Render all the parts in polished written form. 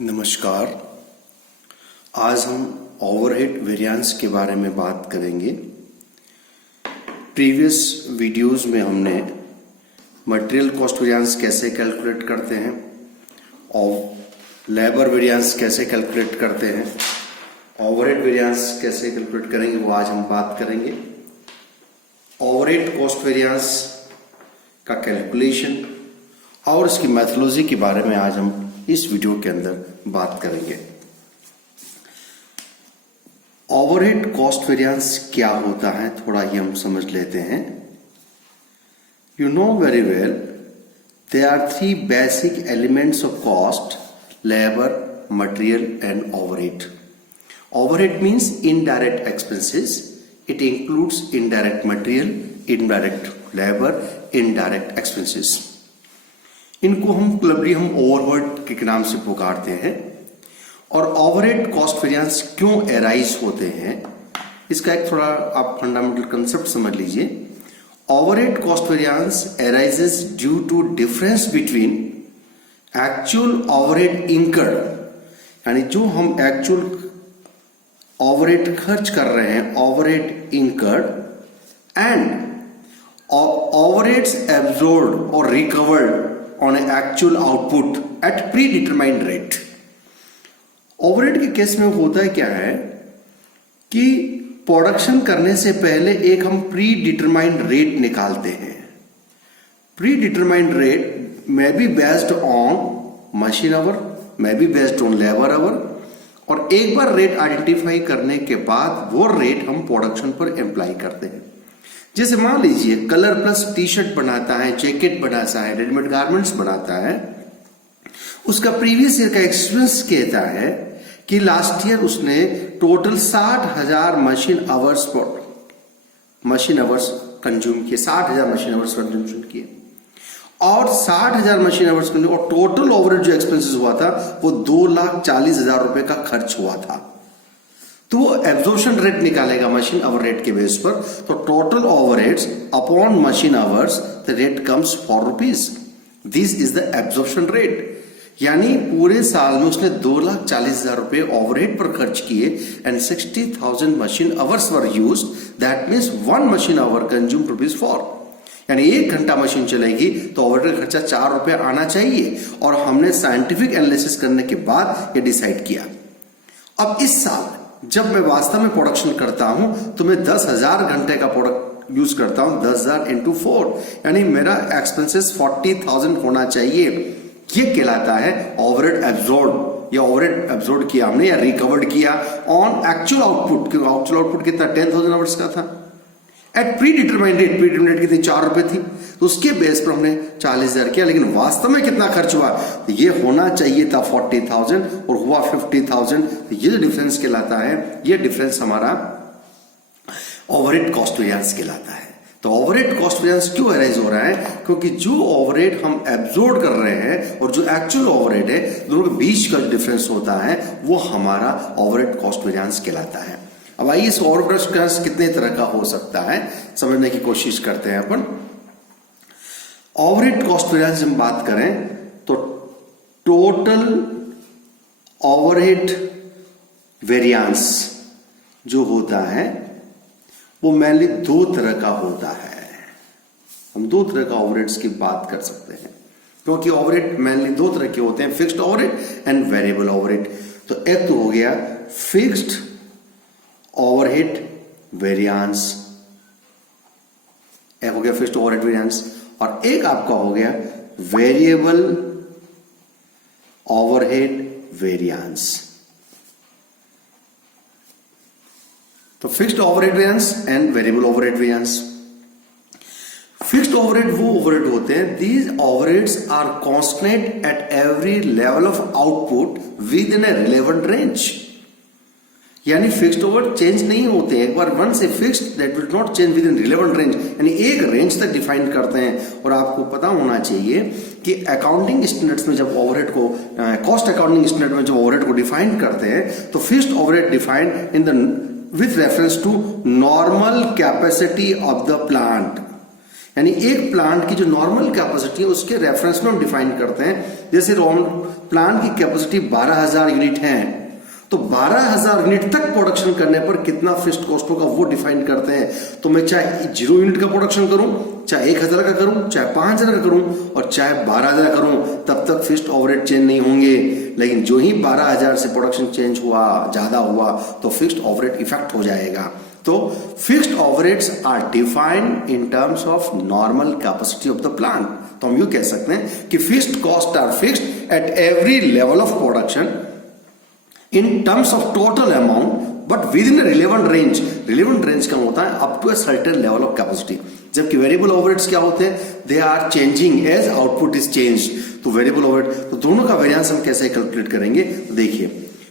नमस्कार। आज हम ओवरहेड वेरिएंस के बारे में बात करेंगे। प्रीवियस वीडियोस में हमने मटेरियल कॉस्ट वेरिएंस कैसे कैलकुलेट करते हैं और लेबर वेरिएंस कैसे कैलकुलेट करते हैं, ओवरहेड वेरिएंस कैसे कैलकुलेट करेंगे, वो आज हम बात करेंगे। ओवरहेड कॉस्ट वेरिएंस का कैलकुलेशन और इसकी मैथोलॉजी के बारे में आज हम इस वीडियो के अंदर बात करेंगे। ओवरहेड कॉस्ट वेरिएंस क्या होता है, थोड़ा ये हम समझ लेते हैं। You know very well, there are three basic elements of cost: labour, material and overhead. Overhead means indirect expenses. It includes indirect material, indirect labour, indirect expenses. इनको हम क्लबली ओवरहेड के नाम से पुकारते हैं। और ओवरहेड कॉस्ट वेरिएंस क्यों arise होते हैं, इसका एक थोड़ा आप फंडामेंटल कंसेप्ट समझ लीजिए। Overhead cost variance arises due to difference between actual overhead incurred, यानी जो हम एक्चुअल ओवरहेड खर्च कर रहे हैं, overhead incurred, and overheads absorbed और recovered on an actual output at predetermined rate. Overhead के केस में होता है क्या है कि प्रोडक्शन करने से पहले एक हम प्री डिटरमाइंड रेट निकालते हैं। Pre determined rate may be based on machine our, may be based on labour our, और एक बार रेट आइडेंटिफाई करने के बाद वो रेट हम प्रोडक्शन पर अप्लाई करते हैं। जैसे मान लीजिए कलर प्लस टी शर्ट बनाता है, जैकेट बनाता है, रेडीमेड गारमेंट्स बनाता है, उसका प्रीवियस ईयर का एक्सपीरियंस कहता है कि लास्ट ईयर उसने टोटल 60,000 मशीन आवर्स कंज्यूम किए, 60,000 मशीन आवर्स कंज्यूम किए, और 60,000 मशीन आवर्स कंज्यूम, और टोटल ओवरहेड जो एक्सपेंसेस हुआ था वो 2,40,000 रुपए का खर्च हुआ था। तो वो एब्जॉर्प्शन रेट निकालेगा मशीन आवर रेट के बेस पर। तो total overheads upon machine hours the rate comes 4 rupees. This is the absorption rate. यानी पूरे साल में उसने 2,40,000 रुपए ओवरहेड पर खर्च किए and 60,000 machine hours were used. That means 1 machine our consume ₹4। यानी 1 घंटा मशीन चलेगी तो ओवरहेड का खर्चा 4 रुपए आना चाहिए। और हमने साइंटिफिक एनालिसिस करने के बाद ये डिसाइड किया। अब इस साल जब मैं वास्तव में प्रोडक्शन करता हूं तो मैं 10,000 घंटे का प्रोडक्ट यूज करता हूं। 10,000 into 4, यानी मेरा एक्सपेंसेस 40,000 होना चाहिए। ये कहलाता है ओवरहेड एब्जॉर्ब, या ओवरहेड एब्जॉर्ब किया हमने या रिकवर्ड किया ऑन एक्चुअल आउटपुट। क्योंकि एक्चुअल आउटपुट कितना 10,000 आवर्स का था at predetermined rate. Predetermined कितनी 4 रुपए थी, तो उसके बेस पर हमने 40,000 किया। लेकिन वास्तव में कितना खर्च हुआ, ये होना चाहिए था 40,000 और हुआ 50,000। ये जो डिफरेंस कहलाता है, ये डिफरेंस हमारा ओवरहेड कॉस्ट वेरिएंस कहलाता है। तो ओवरहेड कॉस्ट वेरिएंस क्यों अराइज हो रहा है, क्योंकि जो ओवरहेड हम एब्जॉर्ब कर रहे हैं और जो एक्चुअल ओवरहेड है, दोनों के बीच का जो डिफरेंस होता है वो हमारा ओवरहेड कॉस्ट वेरिएंस कहलाता है। अब आइए इस ओवरहेड कॉस्ट वेरिएंस कितने तरह का हो सकता है समझने की कोशिश करते हैं अपन। ओवरहेड कॉस्ट वेरिएंस हम बात करें तो टोटल ओवरहेड वेरिएंस जो होता है वो मेनली 2 तरह का होता है। हम 2 तरह का ओवरहेड्स की बात कर सकते हैं, क्योंकि ओवरहेड मेनली 2 तरह के होते हैं, fixed overhead and variable overhead. तो एक तो हो गया फिक्स्ड ओवरहेड वेरिएंस, एक हो गया फिक्स्ड ओवरहेड वेरिएंस, और एक आपका हो गया वेरिएबल ओवरहेड वेरिएंस। तो fixed overhead variance and variable overhead variance. Fixed overhead वो ओवरहेड होते हैं, these overheads are constant at every level of output within a relevant range. यानी फिक्स्ड ओवरहेड चेंज नहीं होते। एक बार वन से fixed that will not change within relevant range, यानी एक रेंज तक डिफाइन करते हैं। और आपको पता होना चाहिए कि अकाउंटिंग स्टैंडर्ड्स में जब ओवरहेड को, कॉस्ट अकाउंटिंग स्टैंडर्ड में जब ओवरहेड को डिफाइन करते हैं तो fixed overhead defined in the with reference to normal capacity of the plant, यानी एक प्लांट की जो नॉर्मल कैपेसिटी है उसके रेफरेंस में हम डिफाइन करते हैं। जैसे प्लांट की कैपेसिटी 12,000 यूनिट है, तो 12,000 यूनिट तक प्रोडक्शन करने पर कितना फिक्स्ड कॉस्ट होगा वो डिफाइन करते हैं। तो मैं चाहे 0 यूनिट का प्रोडक्शन करूं, चाहे 1,000 का करूं, चाहे 5,000 का करूं और चाहे 12,000 करूं, तब तक फिक्स्ड ओवरहेड चेंज नहीं होंगे। लेकिन जो ही 12,000 से प्रोडक्शन चेंज हुआ, ज्यादा हुआ, तो फिक्स्ड ओवरहेड इफेक्ट हो जाएगा। तो fixed overheads are defined in terms of normal capacity of the plant. तो हम यूं कह सकते हैं कि fixed cost are fixed at every level of production in terms of total amount but within a relevant range। relevant range का होता है up to a certain level of capacity। जबकि वेरिएबल ओवरहेड्स क्या होते हैं, they are changing as output is change. तो variable overhead, तो दोनों का वेरिएंस हम कैसे कैलकुलेट करेंगे, तो देखिए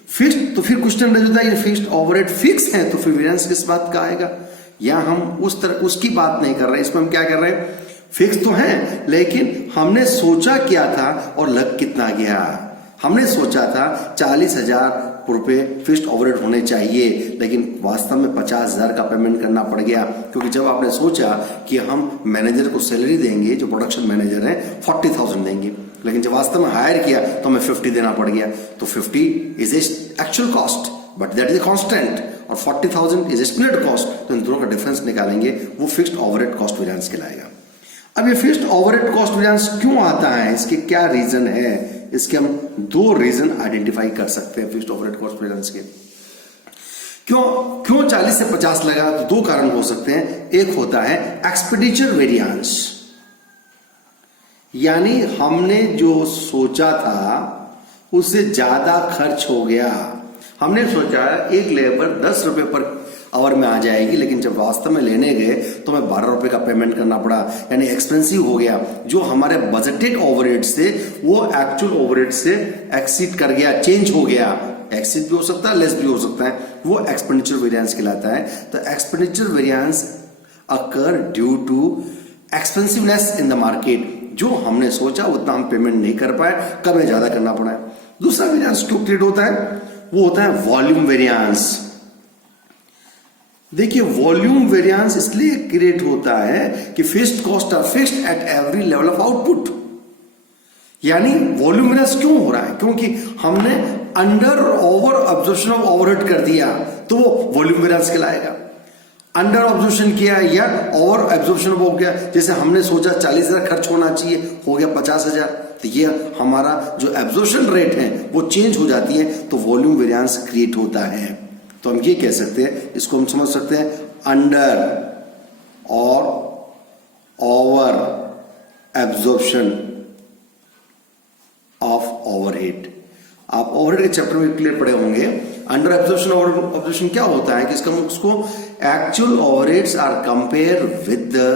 फिक्स्ड, तो फिर क्वेश्चन रह जाता है ये फिक्स्ड ओवरहेड फिक्स है तो फिर वेरिएंस किस बात का आएगा। या हम उस तरह उसकी बात नहीं कर रहे, इसमें हम क्या कर रहे हैं, फिक्स तो है लेकिन हमने सोचा क्या था और लग कितना गया। हमने सोचा था 40,000 रुपए फिक्स्ड ओवरहेड होने चाहिए, लेकिन वास्तव में 50,000 का पेमेंट करना पड़ गया, क्योंकि जब आपने सोचा कि हम मैनेजर को सैलरी देंगे, जो प्रोडक्शन मैनेजर है 40,000 देंगे, लेकिन जब वास्तव में हायर किया तो हमें 50 देना पड़ गया। तो 50 is actual cost but that is a constant और 40,000 इज एस्टिमेटेड कॉस्ट। तो इन दोनों का डिफरेंस निकालेंगे, वो फिक्स्ड ओवरहेड कॉस्ट वेरिएंस कहलाएगा। अब ये फिक्स्ड ओवरहेड कॉस्ट वेरिएंस क्यों आता है, इसके क्या रीजन है, इसके हम 2 रीजन आइडेंटिफाई कर सकते हैं फिक्स्ड ओवरहेड कॉस्ट वेरिएंस के। क्यों 40 से 50 लगा, तो 2 कारण हो सकते हैं। एक होता है एक्सपेंडिचर वेरिएंस, यानी हमने जो सोचा था उससे ज्यादा खर्च हो गया। हमने सोचा एक लेबर 10 रुपए पर आवर में आ जाएगी, लेकिन जब वास्तव में लेने गए तो हमें 12 रुपए का पेमेंट करना पड़ा, यानी एक्सपेंसिव हो गया। जो हमारे बजटेड ओवरहेड से वो एक्चुअल ओवरहेड से एक्सीड कर गया, चेंज हो गया। एक्सीड भी हो सकता है, लेस भी हो सकता है, वो एक्सपेंडिचर वेरिएंस कहलाता है। तो expenditure variance occur due to expensiveness in the market. जो हमने सोचा उतना हम पेमेंट नहीं कर पाए, कम ज्यादा करना पड़ा है। दूसरा वेरिएंस क्यों क्रिएट होता है, वो होता है वॉल्यूम वेरिएंस। देखिए वॉल्यूम वेरिएंस इसलिए क्रिएट होता है कि fixed cost are fixed at every level of output. यानी वॉल्यूम वेरिएंस क्यों हो रहा है, क्योंकि हमने under over absorption of overhead कर दिया, तो वो वॉल्यूम वेरिएंस कहलाएगा। अंडर ऑब्जॉर्प्शन किया या ओवर एब्जॉर्प्शन हो गया, जैसे हमने सोचा 40,000 खर्च होना चाहिए, हो गया 50,000, तो ये हमारा जो एब्जॉर्प्शन रेट है वो चेंज हो जाती है, तो वॉल्यूम वेरिएंस क्रिएट होता है। तो हम ये कह सकते हैं, इसको हम समझ सकते हैं अंडर और ओवर एब्जॉर्प्शन ऑफ ओवरहेड। आप ओवरहेड के चैप्टर में क्लियर पढ़े होंगे। अंडर एब्जॉर्प्शन और एब्जॉर्प्शन क्या होता है कि उसको actual overheads are compare with the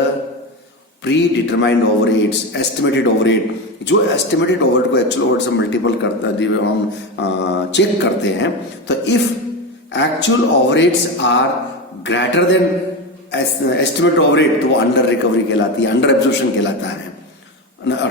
predetermined overheads, estimated overhead. जो एस्टिमेटेड ओवरहेड को एक्चुअल ओवरहेड से मल्टीपल करता है, हम चेक करते हैं। तो if actual overheads are greater than estimated overhead, तो वो अंडर रिकवरी कहलाती है, अंडर एब्जॉर्प्शन कहलाता है।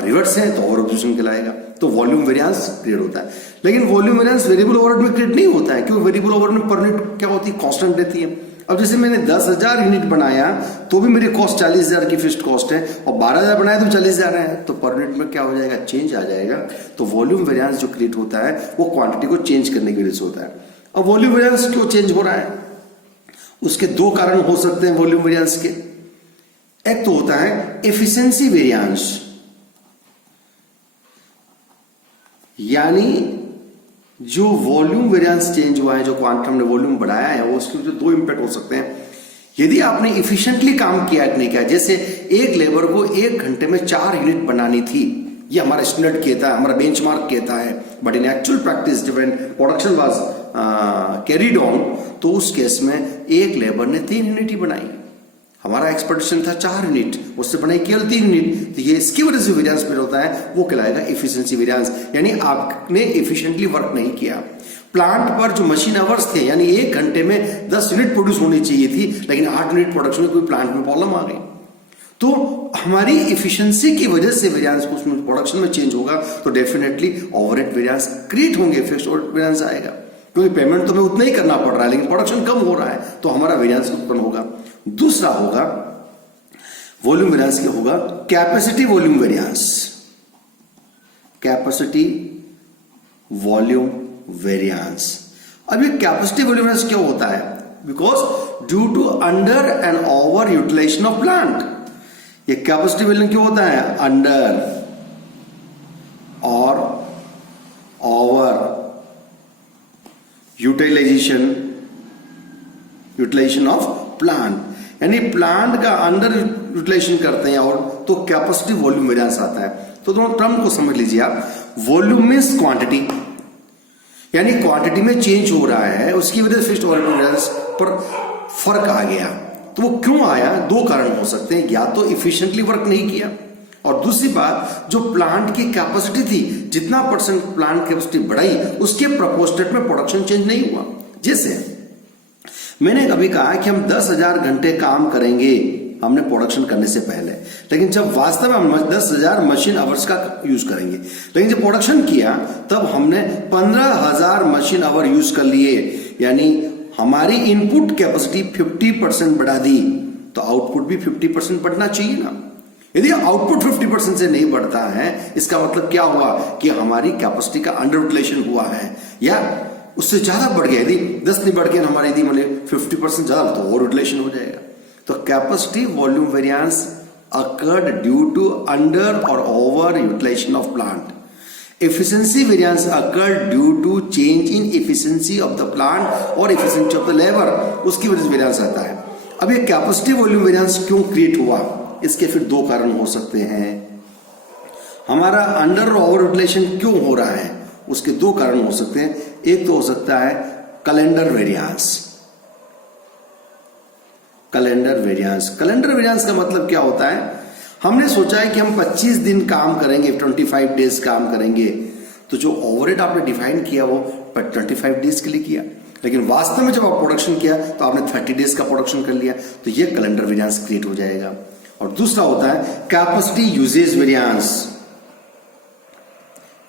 रिवर्स है तो ओवर एब्जॉर्प्शन कहलाएगा। तो वॉल्यूम वेरिएंस क्रिएट होता है, लेकिन वॉल्यूम वेरिएंस वेरिएबल ओवरहेड में क्रिएट नहीं होता है, क्योंकि वेरिएबल ओवरहेड में पर यूनिट क्या होती है, कांस्टेंट रहती है। अब जैसे मैंने 10,000 यूनिट बनाया तो भी मेरी कॉस्ट 40,000 की फिक्स्ड कॉस्ट है, और 12,000 बनाया तो 40,000 है, तो पर यूनिट में क्या हो जाएगा, चेंज आ जाएगा। तो वॉल्यूम वेरिएंस जो क्रिएट होता है वो क्वांटिटी को चेंज करने की वजह से होता है। अब वॉल्यूम वेरिएंस क्यों चेंज हो रहा है, उसके 2 कारण हो सकते हैं वॉल्यूम वेरिएंस के। एक तो होता है एफिशिएंसी वेरिएंस, यानी जो वॉल्यूम वेरिएंस चेंज हुआ है, जो क्वांटम ने वॉल्यूम बढ़ाया है, वो उसके जो 2 इंपैक्ट हो सकते हैं। यदि आपने इफिशिएंटली काम किया नहीं किया, जैसे एक लेबर को 1 घंटे में 4 यूनिट बनानी थी, ये हमारा स्टैंडर्ड कहता है, हमारा बेंचमार्क कहता है, but in actual practice when production was carried on, तो उस केस में एक लेबर ने 3 यूनिट ही बनाई। हमारा एक्सपेक्टेशन था 4 यूनिट, उससे बनाई केवल 3 यूनिट। तो ये इसकी वजह से वेरिएंस फिर होता है, वो कहलाएगा एफिशिएंसी वेरिएंस, यानी आपने एफिशिएंटली वर्क नहीं किया। प्लांट पर जो मशीन आवर्स थे, यानी 1 घंटे में 10 यूनिट प्रोड्यूस होनी चाहिए थी, लेकिन 8 यूनिट प्रोडक्शन में कोई प्लांट में प्रॉब्लम आ गई, तो हमारी एफिशिएंसी की वजह से वेरिएंस उसमें प्रोडक्शन में चेंज होगा, तो डेफिनेटली ओवरहेड वेरिएंस क्रिएट होंगे, फिक्स्ड ओवरहेड वेरिएंस आएगा, क्योंकि पेमेंट तो हमें उतना ही करना पड़ रहा है, लेकिन प्रोडक्शन कम हो रहा है, तो हमारा वेरिएंस उत्पन्न होगा। दूसरा होगा वॉल्यूम वेरिएंस क्या होगा? Capacity volume variance, capacity volume variance. अब ये कैपेसिटी वॉल्यूम वेरिएंस क्या होता है? Because due to under and over utilisation of plant. ये कैपेसिटी वॉल्यूम क्यों होता है? अंडर और ओवर यूटिलाइजेशन ऑफ प्लांट, यानी प्लांट का अंडर यूटिलाइजेशन करते हैं और तो कैपेसिटी वॉल्यूम वेरिएंस आता है। तो दोनों टर्म को समझ लीजिए आप। वॉल्यूम मींस क्वांटिटी, यानी क्वांटिटी में चेंज हो रहा है, उसकी वजह से फिक्स्ड वॉल्यूम वेरिएंस पर फर्क आ गया। तो वो क्यों आया? दो कारण हो सकते हैं, या तो इफिशिएंटली वर्क नहीं किया, और दूसरी बात जो प्लांट की कैपेसिटी थी, जितना परसेंट प्लांट कैपेसिटी बढ़ाई उसके प्रोपोर्शनेट में प्रोडक्शन चेंज नहीं हुआ। जैसे मैंने कभी कहा कि हम 10,000 घंटे काम करेंगे हमने प्रोडक्शन करने से पहले, लेकिन जब वास्तव में हम 10,000 मशीन आवर्स का यूज करेंगे, लेकिन जब प्रोडक्शन किया तब हमने 15,000 मशीन आवर यूज कर लिए, यानी हमारी इनपुट कैपेसिटी 50% बढ़ा दी, तो आउटपुट भी 50% बढ़ना चाहिए ना। यदि आउटपुट 50% से नहीं बढ़ता है, इसका मतलब क्या हुआ कि हमारी कैपेसिटी का अंडर यूटिलाइजेशन हुआ है, या उससे ज्यादा बढ़ गया। यदि 10 नहीं बढ़ गया हमारे, यदि मैंने 50% ज्यादा, तो ओवर यूटिलाइजेशन हो जाएगा। तो capacity volume variance occurred due to under और over utilisation of plant. Efficiency variance occurred due to change in efficiency of the plant और एफिशिएंसी ऑफ द लेबर, उसकी वजह से वेरिएंस आता है। अब ये कैपेसिटी वॉल्यूम वेरिएंस क्यों क्रिएट हुआ? इसके फिर दो कारण हो सकते हैं। हमारा अंडर और ओवर यूटिलाइजेशन क्यों हो रहा है, उसके दो कारण हो सकते हैं। एक तो हो सकता है calendar variance. Calendar variance, calendar variance का मतलब क्या होता है? हमने सोचा है कि हम 25 दिन काम करेंगे, 25 डेज काम करेंगे, तो जो ओवरहेड आपने डिफाइन किया वो 25 डेज के लिए किया, लेकिन वास्तव में जब आप प्रोडक्शन किया तो आपने 30 डेज का प्रोडक्शन कर लिया, तो ये कैलेंडर वेरिएंस क्रिएट हो जाएगा। और दूसरा होता है capacity usage variance.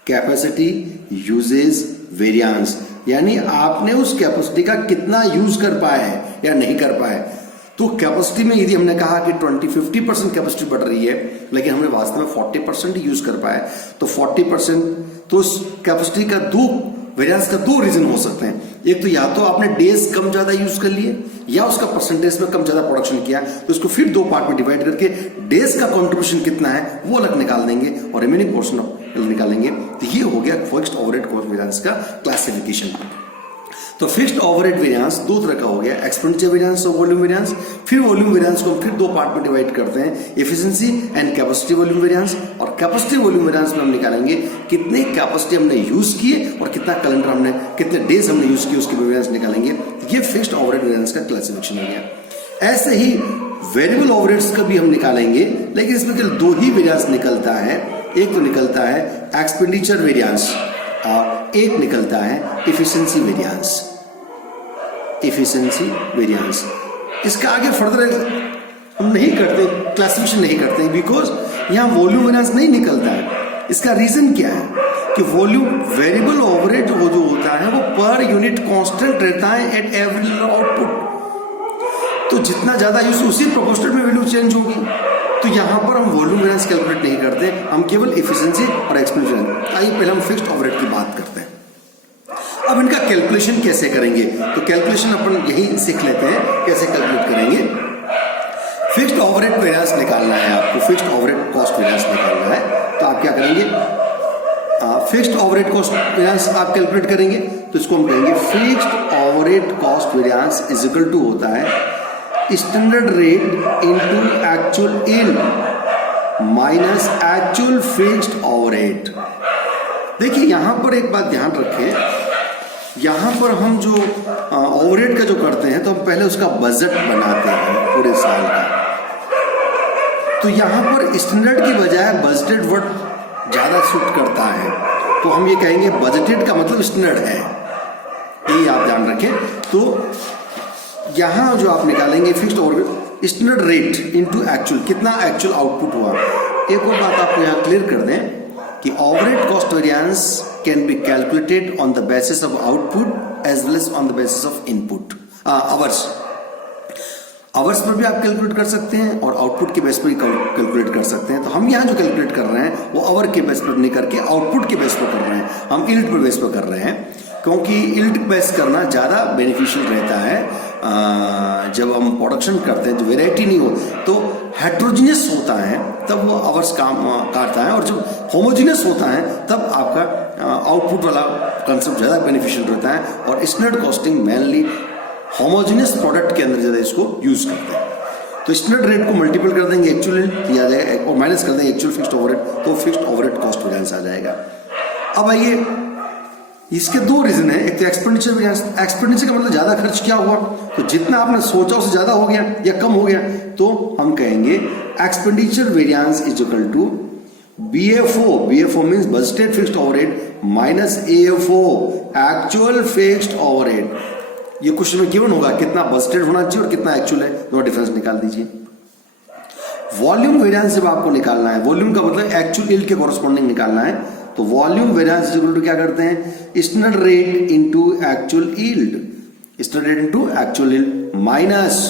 Capacity usage variance, यानी आपने उस कैपेसिटी का कितना यूज कर पाए या नहीं कर पाए। तो कैपेसिटी में यदि हमने कहा कि 20-50% कैपेसिटी बढ़ रही है, लेकिन हमने वास्तव में 40% ही यूज कर पाए, तो 40%, तो उस कैपेसिटी का वेरिएंस का दो रीजन हो सकते हैं। एक तो या तो आपने डेज कम ज्यादा यूज कर लिए, या उसका परसेंटेज में कम ज्यादा प्रोडक्शन किया, तो इसको फिर दो पार्ट में डिवाइड करके डेज का कंट्रीब्यूशन कितना है वो अलग निकाल देंगे और रिमेनिंग पोर्शन निकालेंगे। तो ये हो गया फिक्स्ड ओवरहेड कॉस्ट वेरिएंस का क्लासिफिकेशन। तो फिक्स्ड ओवरहेड वेरिएंस दो तरह का हो गया, एक्सपेंडिचर वेरिएंस और वॉल्यूम वेरिएंस। फिर वॉल्यूम वेरिएंस को हम फिर दो पार्ट में डिवाइड करते हैं, efficiency and capacity volume variance. और कैपेसिटी वॉल्यूम वेरिएंस में हम निकालेंगे कितनी कैपेसिटी हमने यूज किए और कितना कैलेंडर हमने, कितने डेज हमने यूज किए, उसकी वेरिएंस निकालेंगे। ये फिक्स्ड ओवरहेड वेरिएंस का क्लासिफिकेशन हो गया। ऐसे ही वेरिएबल ओवरहेड्स का भी हम निकालेंगे, लेकिन इसमें केवल दो ही वेरिएंस निकलता है। एक तो निकलता है एक्सपेंडिचर वेरिएंस और एक निकलता है एफिशिएंसी वेरिएंस। एफिशिएंसी वेरिएंस, इसका आगे फर्दर हम नहीं करते, क्लासिफिकेशन नहीं करते, बिकॉज यहां वॉल्यूम वेरिएंस नहीं निकलता है। इसका रीजन क्या है कि वॉल्यूम वेरिएबल ओवरहेड जो होता है वो पर यूनिट कांस्टेंट रहता है एट एवरी आउटपुट। तो जितना ज्यादा यूज उसी प्रोपोर्शनल में वैल्यू चेंज होगी। तो यहां पर हम वॉल्यूम वेरिएंस कैलकुलेट नहीं करते, हम केवल एफिशिएंसी और एक्सपेंडिचर। आइए पहले हम फिक्स्ड ओवरहेड की बात करते हैं। अब इनका कैलकुलेशन कैसे करेंगे, तो कैलकुलेशन अपन यही सीख लेते हैं कैसे कैलकुलेट करेंगे। फिक्स्ड ओवरहेड वेरिएंस निकालना है आपको, फिक्स्ड ओवरहेड कॉस्ट वेरिएंस निकालना है, तो आप क्या करेंगे, फिक्स्ड ओवरहेड कॉस्ट वेरिएंस आप कैलकुलेट करेंगे, तो इसको हम कहेंगे fixed overhead cost variance is equal to होता है standard rate into actual yield minus actual fixed overhead. देखिए यहां पर एक बात ध्यान रखें, यहां पर हम जो ओवरहेड का जो करते हैं तो हम पहले उसका बजट बनाते हैं पूरे साल का। तो यहां पर स्टैंडर्ड की बजाय बजटेड वर्ड ज्यादा सूट करता है, तो हम ये कहेंगे बजटेड का मतलब स्टैंडर्ड है, यही आप ध्यान रखें। तो यहां जो आप निकालेंगे fixed overhead standard rate into actual, कितना एक्चुअल आउटपुट हुआ। एक और बात आपको यहां क्लियर कर दें कि overhead cost variance can be calculated on the basis of output as well as on the basis of input hours. Hours पर भी आप कैलकुलेट कर सकते हैं और आउटपुट के बेस पर भी कैलकुलेट कर सकते हैं। तो हम यहाँ जो कैलकुलेट कर रहे हैं वो आवर के बेस पर नहीं करके आउटपुट के बेस पर कर रहे हैं, हम यील्ड पर बेस पर कर रहे हैं, क्योंकि यील्ड बेस करना ज़्यादा बेनिफिशियल रहता है। जब हम प्रोडक्शन करते हैं तो वेराइटी नहीं हो तो हेट्रोजीनियस होता है तब वो आवर्स काम करता है, और जब होमोजीनियस होता है तब आपका आउटपुट वाला कंसेप्ट ज़्यादा बेनिफिशियल रहता है। और standard costing mainly homogeneous product के अंदर ज़्यादा इसको यूज़ करते हैं। तो स्टैंडर्ड रेट को मल्टीपल कर देंगे एक्चुअल दिया जाएगा और माइनस कर देंगे एक्चुअल फिक्स्ड ओवरहेड, तो फिक्स्ड ओवरहेड कॉस्ट वेरिएंस आ जाएगा। अब आइए, इसके दो रीजन है। एक तो एक्सपेंडिचर वेरिएंस, एक्सपेंडिचर का मतलब ज्यादा खर्च क्या हुआ, तो जितना आपने सोचा उससे ज्यादा हो गया या कम हो गया, तो हम कहेंगे expenditure variance is equal to BFO, BFO means budgeted fixed overhead minus AFO actual fixed overhead. ये क्वेश्चन में गिवन होगा कितना बजटेड होना चाहिए और कितना एक्चुअल है, दोनों डिफरेंस निकाल दीजिए। वॉल्यूम वेरिएंस जब आपको निकालना है, वॉल्यूम का मतलब एक्चुअल यील्ड के कॉरेस्पॉन्डिंग निकालना है, तो volume variance is equal to क्या करते हैं, standard rate into actual yield, standard rate into actual yield minus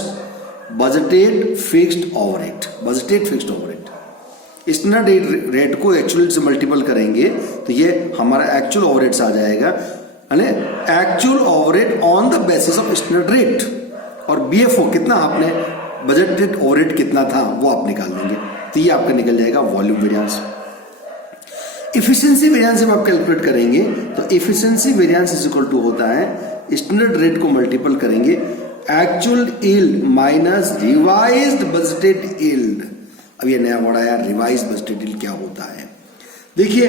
budgeted fixed overhead, budgeted fixed overhead. Standard rate को एक्चुअल से मल्टीपल करेंगे तो ये हमारा एक्चुअल ओवरहेड्स आ जाएगा, यानी actual overhead on the basis of standard rate, और BFO कितना आपने बजटेड ओवरहेड कितना था वो आप निकाल देंगे, तो ये आपका निकल जाएगा वॉल्यूम वेरिएंस। इफिशिएंसी वेरिएंस जब आप कैलकुलेट करेंगे तो efficiency variance is equal to होता है स्टैंडर्ड रेट को मल्टीपल करेंगे actual yield minus revised budgeted yield. अब ये नया वर्ड आया, रिवाइज्ड बजटेड यील्ड क्या होता है। देखिए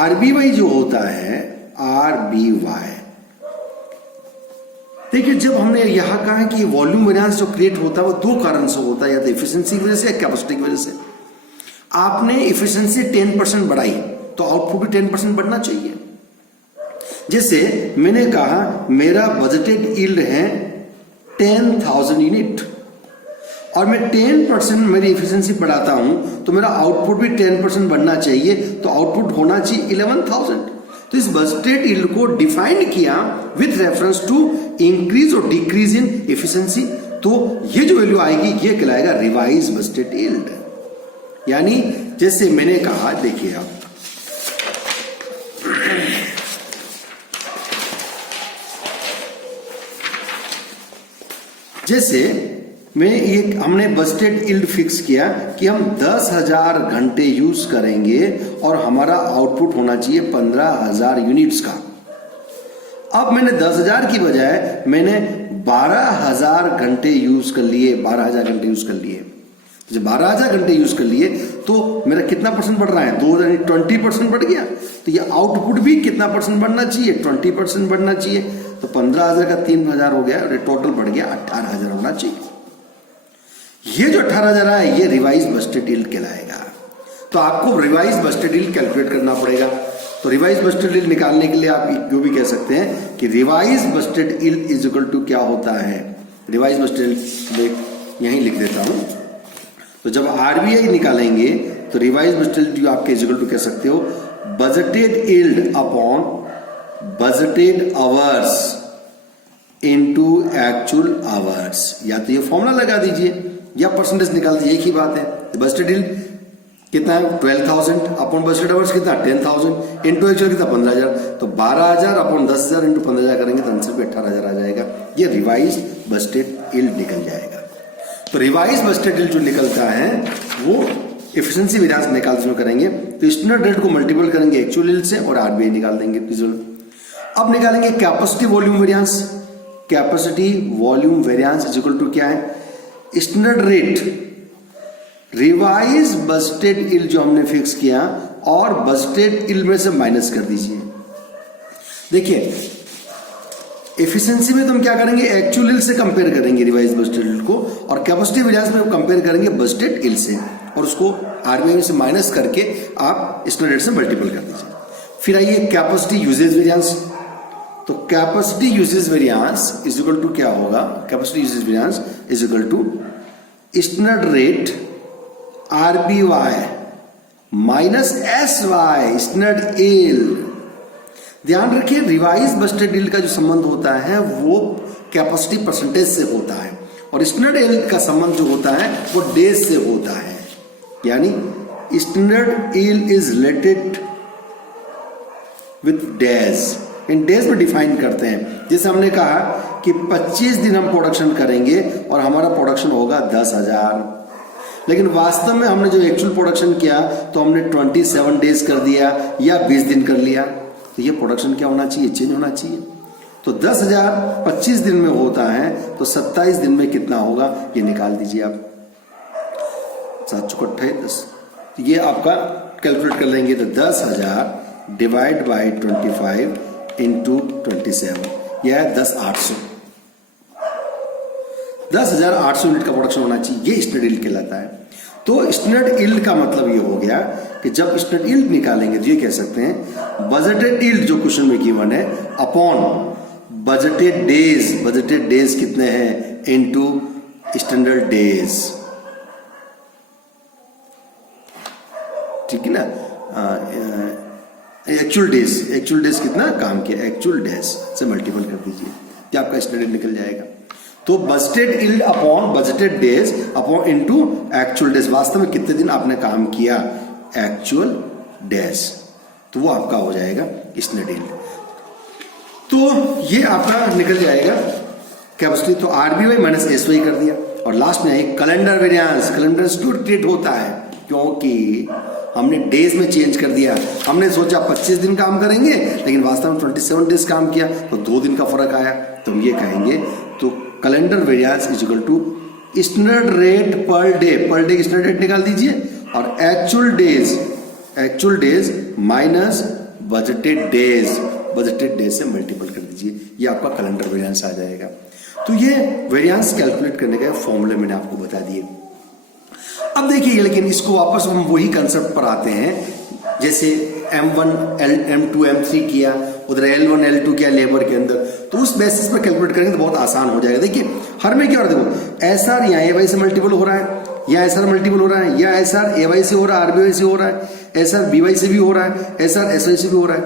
RBY जो होता है, RBY, देखिए जब हमने यहां कहा है कि वॉल्यूम वेरिएंस जो क्रिएट होता है वो दो कारण से होता है, या तो इफिशिएंसी की वजह से या कैपेसिटी की वजह से। आपने इफिशिएंसी 10% बढ़ाई तो आउटपुट भी 10% बढ़ना चाहिए। जैसे मैंने कहा मेरा बजटेड यील्ड है 10,000 यूनिट और मैं 10% मेरी इफिशिएंसी बढ़ाता हूं तो मेरा आउटपुट भी 10% बढ़ना चाहिए, तो आउटपुट होना चाहिए 11,000। तो इस बजटेड यील्ड को डिफाइन किया विथ रेफरेंस टू इंक्रीज और डिक्रीज इन एफिशिएंसी, तो ये जो वैल्यू आएगी ये कहलाएगा रिवाइज बजटेड यील्ड। यानी जैसे मैंने कहा, देखिए आप जैसे मैं ये हमने बजटेड यील्ड फिक्स किया कि हम 10,000 घंटे यूज करेंगे और हमारा आउटपुट होना चाहिए 15,000 यूनिट्स का। अब मैंने 10,000 की बजाय मैंने 12,000 घंटे यूज कर लिए, 12,000 घंटे यूज कर लिए। जब 12,000 घंटे यूज कर लिए तो मेरा कितना परसेंट बढ़ रहा है, 20% बढ़ गया। तो ये आउटपुट भी कितना परसेंट बढ़ना चाहिए, 20% बढ़ना चाहिए। तो 15,000 का 3,000 हो गया और टोटल बढ़ गया 18,000 होना चाहिए। ये जो 18,000 है ये रिवाइज बजटेड यील्ड कहलाएगा। तो आपको रिवाइज बजटेड यील्ड कैलकुलेट करना पड़ेगा। तो रिवाइज बजटेड यील्ड निकालने के लिए आप जो भी कह सकते हैं कि revise budgeted yield is equal to क्या होता है, रिवाइज बजटेड यील्ड यहीं लिख देता हूं। तो जब RBI निकालेंगे तो रिवाइज बजटेड यील्ड आप इज इक्वल टू कह सकते हो budgeted yield upon budgeted hours into actual hours. या तो ये फॉर्मूला लगा दीजिए या परसेंटेज निकाल दीजिए, एक ही बात है। बजटेड यील्ड कितना है 12,000 अपॉन बजटेड आवर्स कितना 10,000 इंटू एक्चुअल कितना 15,000। तो 12,000 अपॉन 10,000 इंटू 15,000 करेंगे तो आंसर भी 18,000 आ जाएगा। ये रिवाइज बजटेड यील्ड निकल जाएगा। तो रिवाइज बजटेड यील्ड जो निकलता है वो एफिशिएंसी वेरिएंस निकालते हुए करेंगे तो स्टैंडर्ड रेट को मल्टीपल करेंगे एक्चुअल यील्ड से और RBI निकाल देंगे रिजल्ट। अब निकालेंगे capacity volume variance. Capacity volume variance is equal to क्या है, standard rate revise budgeted yield जो हमने फिक्स किया और बजटेड यील्ड में से माइनस कर दीजिए। देखिए एफिशिएंसी में तो हम क्या करेंगे, एक्चुअल यील्ड से कंपेयर करेंगे रिवाइज बजटेड यील्ड को, और कैपेसिटी वेरिएंस में कंपेयर करेंगे बजटेड यील्ड से और उसको RBI से माइनस करके आप स्टैंडर्ड रेट से मल्टीपल कर दीजिए। फिर आइए कैपेसिटी यूजेज वेरिएंस। तो capacity usage variance is equal to क्या होगा, capacity usage variance is equal to standard rate RBY minus SY standard yield. ध्यान रखिए रिवाइज बजटेड यील्ड का जो संबंध होता है वो कैपेसिटी परसेंटेज से होता है और स्टैंडर्ड यील्ड का संबंध जो होता है वो डेज से होता है, यानी standard yield is related with days, in days में डिफाइन करते हैं। जैसे हमने कहा कि 25 दिन हम प्रोडक्शन करेंगे और हमारा प्रोडक्शन होगा 10,000, लेकिन वास्तव में हमने जो एक्चुअल प्रोडक्शन किया तो हमने 27 डेज कर दिया या 20 दिन कर लिया, तो ये प्रोडक्शन क्या होना चाहिए, चेंज होना चाहिए। तो 10,000 25 दिन में होता है तो 27 दिन में कितना होगा ये निकाल दीजिए आप, 7 चौक 28, ये आपका कैलकुलेट कर लेंगे। तो 10,000 डिवाइड बाई 25 इंटू 27, यह है 10,800, 10,800 यूनिट का प्रोडक्शन होना चाहिए, ये स्टैंडर्ड यील्ड कहलाता है। तो स्टैंडर्ड यील्ड का मतलब ये हो गया कि जब स्टैंडर्ड यील्ड निकालेंगे तो ये कह सकते हैं बजटेड यील्ड जो क्वेश्चन में गिवन है अपॉन बजटेड डेज कितने हैं इनटू स्टैंडर्ड डेज, ठीक है ना। एक्चुअल डेज कितना काम किया, एक्चुअल डेज से मल्टीपल कर दीजिए, ये आपका स्टैंडर्ड निकल जाएगा। तो budgeted yield upon budgeted days upon into actual days, वास्तव में कितने दिन आपने काम किया, एक्चुअल डेज, तो वो आपका हो जाएगा स्टैंडर्ड यील्ड। तो ये आपका निकल जाएगा कैपेसिटी। तो आरबीवाई माइनस एसवाई कर दिया और लास्ट में एक कैलेंडर वेरिएंस, कैलेंडर क्रिएट होता है क्योंकि हमने डेज में चेंज कर दिया। हमने सोचा 25 दिन काम करेंगे लेकिन वास्तव में 27 डेज काम किया तो 2 दिन का फर्क आया, तो हम ये कहेंगे तो calendar variance is equal to standard rate per day की स्टैंडर्ड रेट निकाल दीजिए और actual days minus budgeted days से मल्टीपल कर दीजिए, ये आपका कैलेंडर वेरिएंस आ जाएगा। तो ये वेरिएंस कैलकुलेट करने का फॉर्मूले मैंने आपको बता दिए। अब देखिए, लेकिन इसको वापस हम वही कंसेप्ट पर आते हैं जैसे M1 M2 M3 किया, उधर L1 L2 किया लेबर के अंदर, तो उस बेसिस पर कैलकुलेट करेंगे तो बहुत आसान हो जाएगा। देखिए हर में क्या हो रहा है, देखो SR यहाँ AY से मल्टीपल हो रहा है, या SR मल्टीपल हो रहा है, या SR AY से हो रहा है, RBY से हो रहा है, SR BY से भी हो रहा है, SR SY से भी हो रहा है।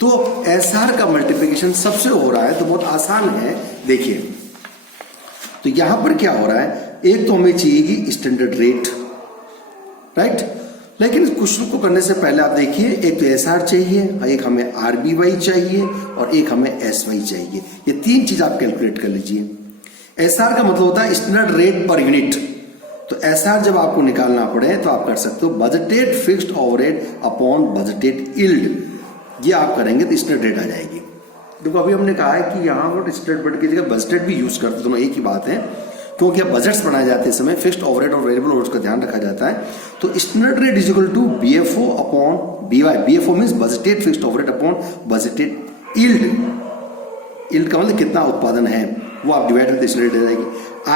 तो SR का मल्टीप्लिकेशन सबसे हो रहा है तो बहुत आसान है। देखिए तो यहां पर क्या हो रहा है, एक तो हमें चाहिए कि स्टैंडर्ड रेट, राइट, लेकिन इस क्वेश्चन को करने से पहले आप देखिए एक तो SR चाहिए, एक हमें RBY चाहिए और एक हमें SY चाहिए। ये 3 चीज आप कैलकुलेट कर लीजिए। SR का मतलब होता है स्टैंडर्ड रेट पर यूनिट, तो SR जब आपको निकालना पड़े तो आप कर सकते हो budgeted fixed overhead upon budgeted yield, ये आप करेंगे तो स्टैंडर्ड रेट आ जाएगी। देखो अभी हमने कहा है कि यहाँ पर स्टैंडर्ड रेट की जगह बजटेड भी यूज करते, दोनों एक ही बात है, क्योंकि अब बजट्स बनाए जाते हैं समय फिक्स्ड ओवरहेड और वेरिएबल ओवरहेड का ध्यान रखा जाता है। तो standard rate is equal to BFO upon BY, BFO means budgeted fixed overhead upon budgeted yield का मतलब कितना उत्पादन है वो आप डिवाइड करते स्टैंडर्ड रेट आ जाएगी।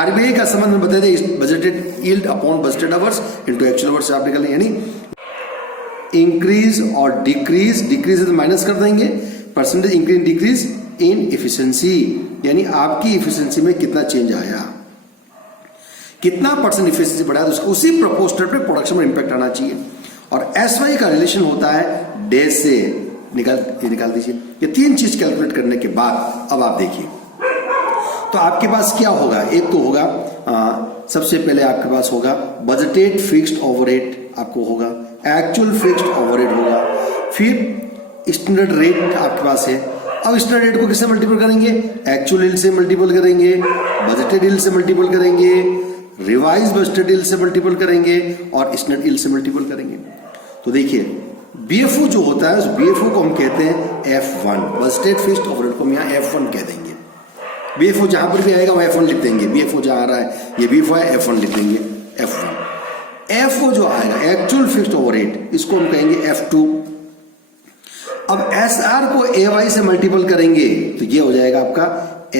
RBI का संबंध में बता दें budgeted yield upon budgeted hours into actual hours आप निकालें, यानी इंक्रीज और डिक्रीज है तो माइनस कर देंगे, percentage increase decrease in efficiency, यानी आपकी इफिशिएंसी में कितना चेंज आया, कितना परसेंट इफिशिएंसी बढ़ा, तो उसी प्रोपोर्शनल पे प्रोडक्शन में इंपैक्ट आना चाहिए। और SY का रिलेशन होता है डेज से, निकाल दीजिए। ये 3 चीज कैलकुलेट करने के बाद अब आप देखिए तो आपके पास क्या होगा, एक तो होगा सबसे पहले आपके पास होगा बजटेड फिक्स्ड ओवरहेड, आपको होगा एक्चुअल फिक्स्ड ओवरहेड होगा, फिर स्टैंडर्ड रेट आपके पास है। अब स्टैंडर्ड रेट को किससे मल्टीपल करेंगे, एक्चुअल यील्ड से मल्टीपल करेंगे, बजटेड यील्ड से मल्टीपल करेंगे, रिवाइज बजटेड यील्ड से मल्टीपल करेंगे और स्टैंडर्ड यील्ड से मल्टीपल करेंगे। तो देखिए BFO जो होता है उस BFO को हम कहते हैं F1, बजटेड फिक्स्ड ओवरहेड को हम यहाँ F1 कह देंगे। BFO जहां पर भी आएगा वो F1 लिख देंगे, BFO जहां आ रहा है ये BFO है, F1 लिख देंगे F1। FO जो आएगा एक्चुअल फिक्स्ड ओवरहेड, इसको हम कहेंगे F2। अब SR को AY से मल्टीपल करेंगे तो ये हो जाएगा आपका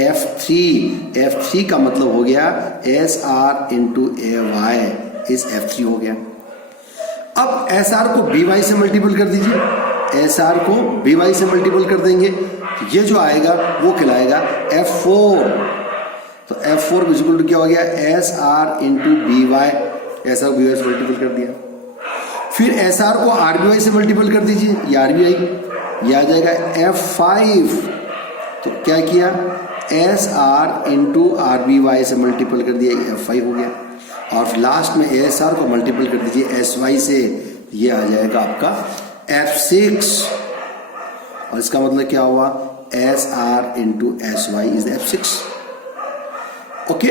F3 का मतलब हो गया SR इंटू AY इस F3 हो गया। अब SR को BY से मल्टीपल कर दीजिए, SR को BY से मल्टीपल कर देंगे तो ये जो आएगा वो कहलाएगा F4। तो F4 इक्वल टू क्या हो गया, SR इंटू BY, SR को BY से मल्टीपल कर दिया। फिर SR को RBY से मल्टीपल कर दीजिए, ये RBI, ये आ जाएगा F5। तो क्या किया, S R into R B Y से मल्टीपल कर दिया, F5 हो गया। और लास्ट में एस आर को मल्टीपल कर दीजिए एस वाई से, ये आ जाएगा आपका F6। और इसका मतलब क्या हुआ, S R into S Y is F6। Okay,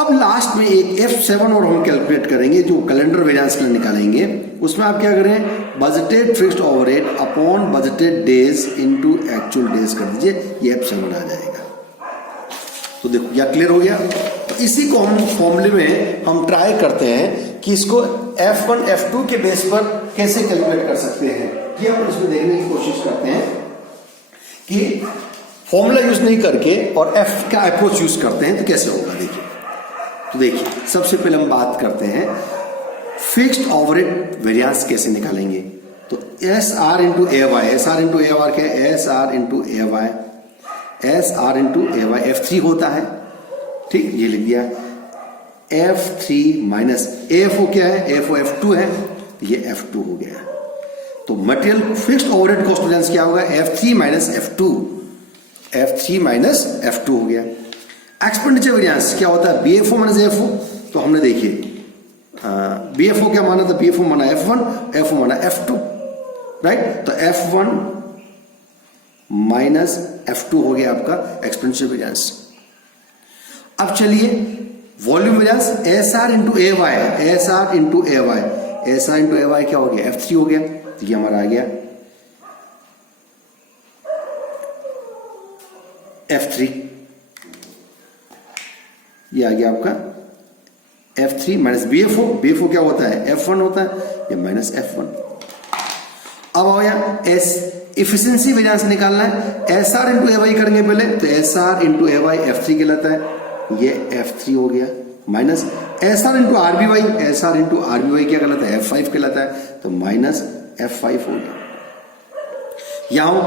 अब लास्ट में एक F7 और हम कैलकुलेट करेंगे जो कैलेंडर वेरिएंस के लिए निकालेंगे। उसमें आप क्या करें, budgeted fixed overhead upon budgeted days into actual days कर दीजिए, ये F7 आ जाएगा। तो देखो क्या क्लियर हो गया। तो इसी को हम फॉर्मूले में हम ट्राई करते हैं कि इसको F1 F2 के बेस पर कैसे कैलकुलेट कर सकते हैं, ये हम इसमें देखने की कोशिश करते हैं कि फॉर्मूला यूज नहीं करके और F का अप्रोच यूज करते हैं तो कैसे होगा। देखिए, तो देखिए सबसे पहले हम बात करते हैं फिक्स्ड ओवरहेड वेरिएंस कैसे निकालेंगे। तो एस आर इंटू ए वाई, एस आर इंटू ए वाई क्या है, एस आर इंटू ए वाई, एस आर इंटू ए वाई F3 होता है, ठीक, ये लिख दिया। F3 माइनस AFO क्या है, AFO F2 है, ये F2 हो गया। तो material fixed overhead cost variance क्या होगा, F3 minus F2, F3 minus F2 हो गया। एक्सपेंडिचर वेरिएंस क्या होता है, BFO माइनस AFO। तो हमने देखिए BFO क्या माना था, BFO माना F1, FO माना F2, राइट। तो F1 माइनस F2 हो गया आपका एक्सपेंडिचर वेरिएंस। अब चलिए वॉल्यूम वेरिएंस, SR इंटू ए वाई, SR इंटू ए वाई, SR इंटू ए वाई क्या हो गया, F3 हो गया। तो ये हमारा आ गया F3, ये आ गया आपका F3 माइनस BFO, BFO क्या होता है, F1 होता है, ये माइनस F1। अब आओ यहाँ एस इफिशिएंसी वेरिएंस निकालना है, SR इंटू ए वाई करेंगे पहले, तो SR इंटू ए वाई F3 कहलाता है, ये F3 हो गया, minus SR into RBY, SR into RBY क्या कहलाता है, F5 कहलाता है, तो माइनस F5 हो गया। यहाँ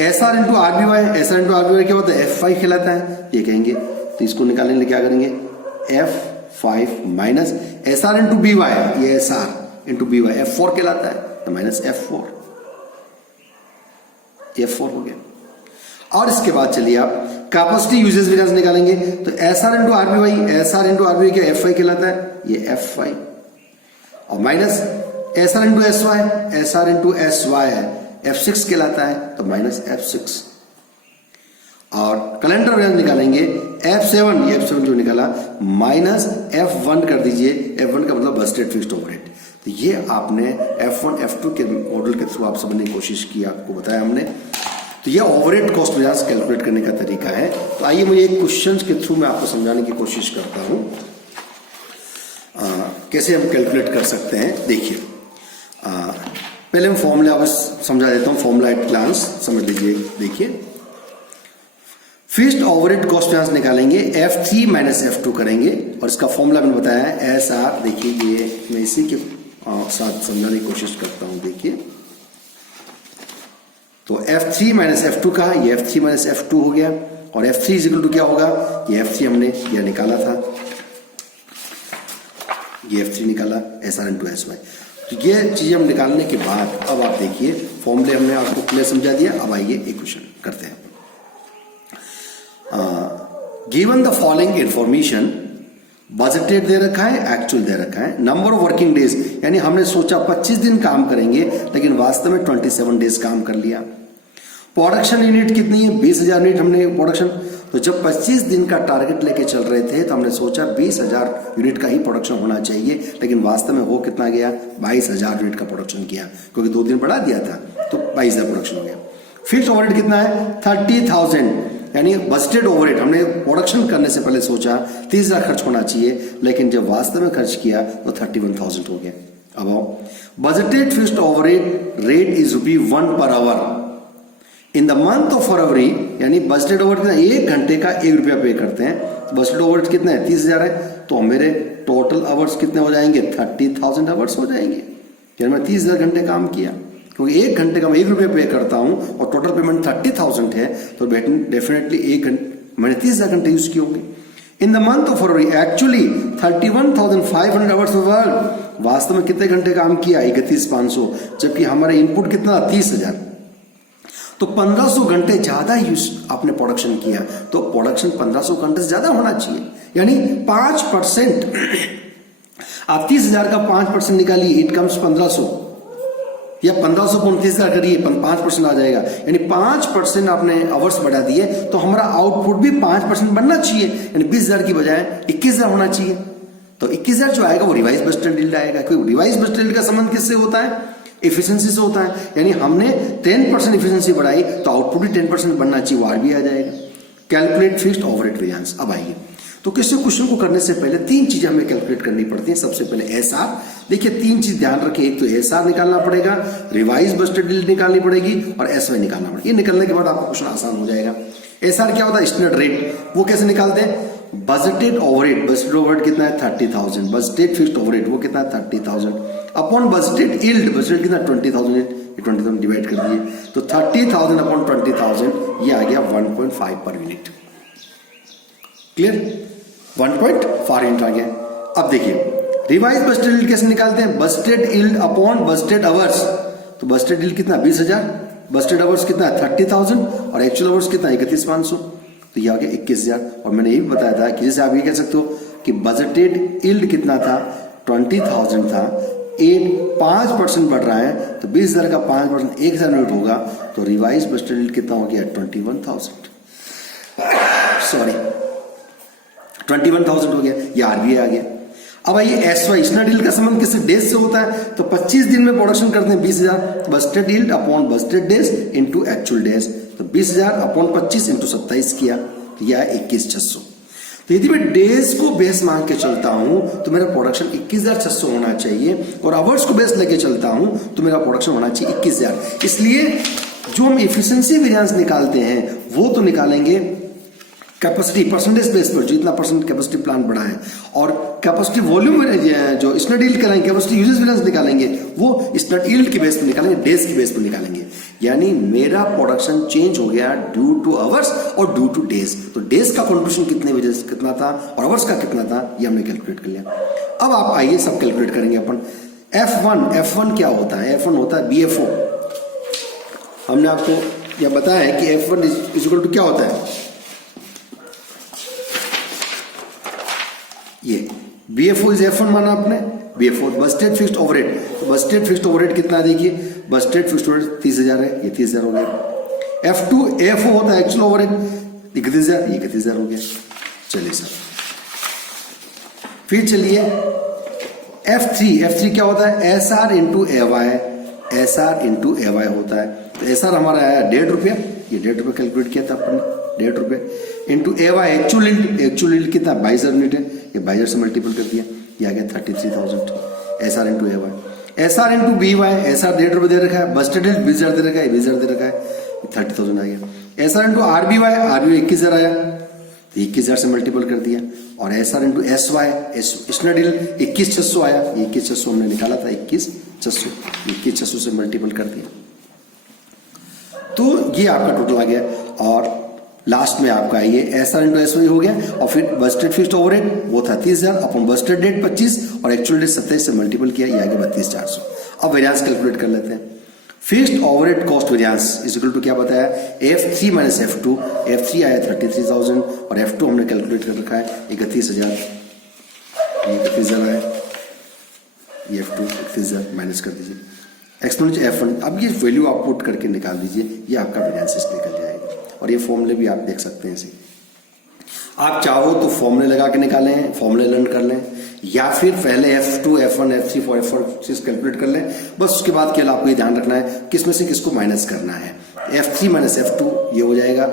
SR into RBY, SR into RBY क्या होता है, F5 कहलाता है, ये कहेंगे। तो इसको निकालने के लिए क्या करेंगे, F5 minus SR into BY, ये SR इंटू BY F4 कहलाता है, तो माइनस F4, F4 हो गया। और इसके बाद चलिए आप कैपेसिटी यूजेस वेरिएंस निकालेंगे। तो SR into RBY, SR into RBY क्या F5 कहलाता है, ये F5, और minus SR into SY, SR into SY F6 कहलाता है, तो माइनस F6। और कैलेंडर वेरिएंस निकालेंगे F7, ये F7 जो निकाला, माइनस F1 कर दीजिए, F1 का मतलब बजटेड फिक्स्ड ओवरहेड। तो ये आपने F1 F2 के मॉडल के थ्रू आप समझने की कोशिश की, आपको बताया हमने। तो ये ओवरहेड कॉस्ट वेरिएंस कैलकुलेट करने का तरीका है। तो आइए मुझे एक क्वेश्चंस के थ्रू मैं आपको समझाने की कोशिश करता हूं कैसे हम कैलकुलेट कर सकते हैं। देखिए पहले हम फॉर्मूला बस समझा देता हूं, फॉर्मूला एट ग्लांस समझ लीजिए। देखिए फिक्स्ड ओवरहेड कॉस्ट वेरिएंस निकालेंगे, F3 माइनस F2 करेंगे, और इसका फॉर्मूला मैंने बताया है SR। देखिए ये मैं इसी के साथ समझाने की कोशिश करता हूं। देखिए तो F3 माइनस F2 कहा, ये F3 माइनस F2 हो गया, और F3 इक्वल टू क्या होगा, ये F3 हमने यह निकाला था, ये F3 निकाला, SR इंटू SY। तो ये चीज हम निकालने के बाद अब आप देखिए फॉर्मूले हमने आपको क्लियर समझा दिया। अब आइए एक क्वेश्चन करते हैं। Given the following information, budgeted दे रखा है, एक्चुअल दे रखा है, नंबर ऑफ वर्किंग डेज, यानी हमने सोचा 25 दिन काम करेंगे लेकिन वास्तव में 27 डेज काम कर लिया। प्रोडक्शन यूनिट कितनी है, 20,000 यूनिट हमने प्रोडक्शन। तो जब 25 दिन का टारगेट लेके चल रहे थे तो हमने सोचा 20,000 यूनिट का ही प्रोडक्शन होना चाहिए, लेकिन वास्तव में हो कितना गया, 22,000 यूनिट का प्रोडक्शन किया, क्योंकि 2 दिन बढ़ा दिया था तो 22,000 प्रोडक्शन हो गया। फिक्स्ड ओवरहेड कितना है, 30,000, यानी बजटेड ओवरहेड हमने प्रोडक्शन करने से पहले सोचा 30,000 खर्च होना चाहिए, लेकिन जब वास्तव में खर्च किया तो 31,000 हो गया। अब आओ, budgeted fixed overhead rate is ₹1 per hour in the month of February, यानी बजटेड ओवरहेड कितना, 1 घंटे का ₹1 पे करते हैं। तो बजटेड ओवरहेड कितना है, 30,000 है, तो मेरे टोटल आवर्स कितने हो जाएंगे, 30,000 आवर्स हो जाएंगे, यानी मैं 30,000 घंटे काम किया, क्योंकि 1 घंटे का मैं ₹1 पे करता हूं और टोटल पेमेंट 30,000 है, तो डेफिनेटली 1 घंटे मैंने 30,000 घंटे यूज किए होंगे। In the month of February actually 31,500 hours work, वास्तव में कितने घंटे काम किया, 31,500, जबकि हमारा इनपुट कितना, 30,000। तो 1500 घंटे ज्यादा यूज आपने प्रोडक्शन किया तो प्रोडक्शन 1500 घंटे से ज्यादा होना चाहिए, यानी 5%। आप 30,000 का 5% निकालिए, इट कम्स 1500, या 1500 को 29,000 करिए, 5% आ जाएगा, यानी 5% आपने आवर्स बढ़ा दिए तो हमारा आउटपुट भी 5% बनना चाहिए, यानी 20,000 की बजाय 21,000 होना चाहिए। तो 21,000 जो आएगा वो रिवाइज बजटेड यील्ड आएगा, क्योंकि रिवाइज बजटेड यील्ड का संबंध किससे होता है? एफिशिएंसी से होता है, यानी हमने 10% एफिशिएंसी बढ़ाई तो आउटपुट भी 10% बनना चाहिए, वो भी आ जाएगा। Calculate fixed overhead variance. अब आइए, तो किसी क्वेश्चन को करने से पहले 3 चीजें हमें कैलकुलेट करनी पड़ती हैं। सबसे पहले एसआर, देखिए 3 चीज ध्यान रखिए, एक तो एसआर निकालना पड़ेगा, रिवाइज बजटेड यील्ड निकालनी पड़ेगी और एसवाई निकालना पड़ेगा। ये निकलने के बाद आपका क्वेश्चन आसान हो जाएगा। एसआर क्या होता है? Standard rate. वो कैसे निकालते हैं? बजटेड ओवरहेड, बजटेड ओवरहेड कितना है? 30,000। बजटेड फिक्स्ड ओवरहेड वो कितना है? 30,000 अपॉन बजटेड यील्ड, बजटेड कितना? 20,000। ये 20,000 डिवाइड कर दिए तो 30,000 अपॉन 20,000 ये आ गया 1.5 पर यूनिट। क्लियर? 1.5 यूनिट आ गया। अब देखिए रिवाइज बजटेड यील्ड कैसे निकालते हैं? Budgeted yield upon budgeted hours. तो बजटेड यील्ड कितना? 20,000, बजटेड आवर्स कितना? 30,000 और एक्चुअल आवर्स कितना? 31,500। तो ये आ गया 21,000। और मैंने ये भी बताया था कि जैसे आप ये कह सकते हो कि बजटेड यील्ड कितना था? 20,000 था, 5% बढ़ रहा है तो 20,000 का 5% 1,000 यूनिट होगा, तो रिवाइज बजटेड यील्ड कितना हो गया? 21,000। सॉरी 21,000 हो गया, ये आरबीआई आ गया। अब आइए एसवाई, स्टैंडर्ड यील्ड का संबंध किससे? डेज से होता है। तो 25 दिन में प्रोडक्शन करते हैं 20,000, budgeted yield upon budgeted days into actual days, तो 20,000 अपॉन 25 इंटू 27 किया तो यह है 21,600। तो यदि मैं डेज को बेस मान के चलता हूं तो मेरा प्रोडक्शन 21,600 होना चाहिए, और आवर्स को बेस लेके चलता हूं तो मेरा प्रोडक्शन होना चाहिए 21,000। इसलिए जो हम एफिशिएंसी वेरिएंस निकालते हैं वो तो निकालेंगे कैपेसिटी परसेंटेज बेस पर, जितना परसेंट कैपेसिटी प्लांट बढ़ा है, और कैपेसिटी वॉल्यूम जो स्टैंडर्ड यील्ड कराएंगे, कैपेसिटी यूजेज वेरिएंस निकालेंगे वो स्टैंडर्ड यील्ड के बेस पर निकालेंगे, डेज के बेस पर निकालेंगे। यानी मेरा प्रोडक्शन चेंज हो गया ड्यू टू आवर्स और ड्यू टू डेज। तो डेज का कंट्रीब्यूशन कितने वजह से कितना था और आवर्स का कितना था ये हमने कैलकुलेट कर लिया। अब आप आइए सब कैलकुलेट करेंगे अपन। F1 क्या होता है? F1 होता है BFO। हमने आपको यह बताया है कि F1 इज इक्वल टू क्या होता है? ये BFO इज F1 माना आपने, BFO बजटेड फिक्स्ड ओवरहेड। तो बजटेड फिक्स्ड ओवरहेड कितना देखिए, बजटेड फिक्स्ड ओवरहेड 30,000 है, ये 30,000 हो गया। F2 होता है एक्चुअल ओवरहेड, 31,000, ये 31,000 हो गया। चलिए सर, फिर चलिए F3 क्या होता है? SR into AY, SR into AY होता है। तो SR हमारा आया 1.5 रुपया, ये 1.5 रुपया कैलकुलेट किया था अपन, 1.5 रुपये इंटू AY एक्चुअल यील्ड कितना? 22,000 यूनिट है, ये 22,000 से मल्टीपल कर दिया, ये आ गया 33,000। SR into AY, SR into BY, SR 1.5 रुपये दे रखा है, बजटेड यील्ड 20,000 दे रखा है, 20,000 दे रखा है, 30,000 आ गया। SR इंटू RBY 21,000 आया, तो 21,000 से मल्टीपल कर दिया, और SR into SY standard yield 21,600 आया, 21,600 हमने निकाला था, 21,600 से मल्टीपल कर दिया, तो ये आपका टोटल आ गया। और लास्ट में आपका ये SR इंटू SY हो गया, और फिर बजटेड फिक्स्ड ओवरहेड वो था 30,000 अपन बजटेड डेट 25 और एक्चुअल डेट 27 से मल्टीपल किया, ये आ गया 32,400। अब वेरिएंस कैलकुलेट कर लेते हैं। Fixed overhead cost variance is equal to क्या बताया? F3 minus F2। F3 आया 33,000 और F2 हमने कैलकुलेट कर रखा है 31,000, ये 31,000 आया, ये F2 31,000 माइनस कर दीजिए, एक्सपोनेंशियल F1। अब ये वैल्यू आप पुट करके निकाल दीजिए, ये आपका वेरिएंस निकल जाएगा। और ये फॉर्मूले भी आप देख सकते हैं ऐसे, आप चाहो तो फॉर्मूले लगा के निकालें, फॉर्मूले लर्न कर लें, या फिर पहले F2 F1 F3 F4 calculate कर लें। बस उसके बाद केवल आपको ये ध्यान रखना है किस में से किसको माइनस करना है। F3 माइनस F2 ये हो जाएगा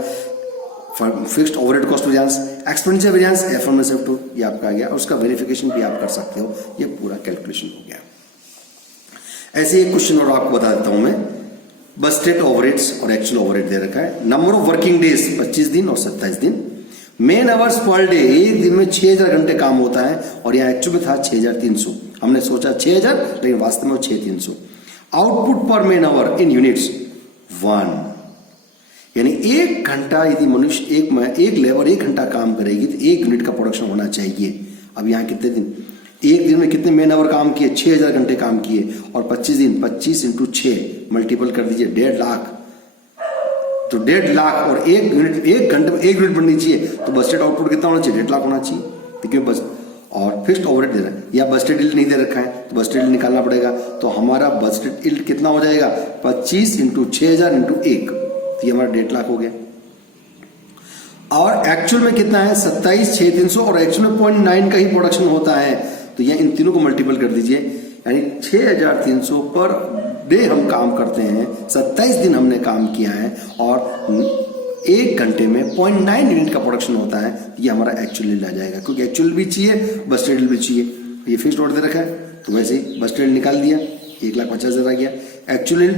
fixed overhead cost variance, expenditure variance F1 minus F2 ये आपका आ गया, और उसका वेरिफिकेशन भी आप कर सकते हो। ये पूरा कैलकुलेशन हो गया। ऐसे एक क्वेश्चन और आपको बता देता हूं मैं। बजटेड ओवरहेड्स और एक्चुअल ओवरहेड दे रखा है। नंबर ऑफ वर्किंग डेज 25 दिन और 27 दिन। मेन आवर्स पर डे, एक दिन में 6,000 घंटे काम होता है, और यहाँ एक्चुअल में था 6,300। हमने सोचा 6,000 लेकिन वास्तव में 6,300। आउटपुट पर मेन आवर इन यूनिट्स 1, यानी 1 घंटा यदि मनुष्य एक लेबर 1 घंटा काम करेगी तो 1 यूनिट का प्रोडक्शन होना चाहिए। अब यहाँ कितने दिन, एक दिन में कितने मेन आवर काम किए? 6,000 घंटे काम किए, और 25 दिन 25 इंटू 6 मल्टीपल कर दीजिए 1.5 लाख तो 1.5 लाख और 1 यूनिट, 1 घंटे में 1 यूनिट बननी चाहिए, तो बजटेड आउटपुट कितना होना चाहिए? 1.5 लाख होना चाहिए। देखिए बस, और फिक्स्ड ओवरहेड दे रहा है या बजटेड यील्ड नहीं दे रखा है, तो बजटेड यील्ड निकालना पड़ेगा। तो हमारा बजटेड यील्ड कितना हो जाएगा? 25 × 6000 × 1, तो ये हमारा 1.5 लाख हो गया। और एक्चुअल में कितना है? 27,6300, और एक्चुअल में 0.9 का ही प्रोडक्शन होता है, तो ये इन तीनों को मल्टीपल कर दीजिए, यानी 6300 पर डे हम काम करते हैं, 27 दिन हमने काम किया है, और 1 घंटे में 0.9 यूनिट का प्रोडक्शन होता है, ये हमारा एक्चुअल यील्ड आ जाएगा। क्योंकि एक्चुअल भी चाहिए, बजटेड यील्ड भी चाहिए। ये फिक्स्ड ऑर्डर दे रखा है, तो वैसे ही बजटेड यील्ड निकाल दिया, 1,50,000 आ गया। एक्चुअल यील्ड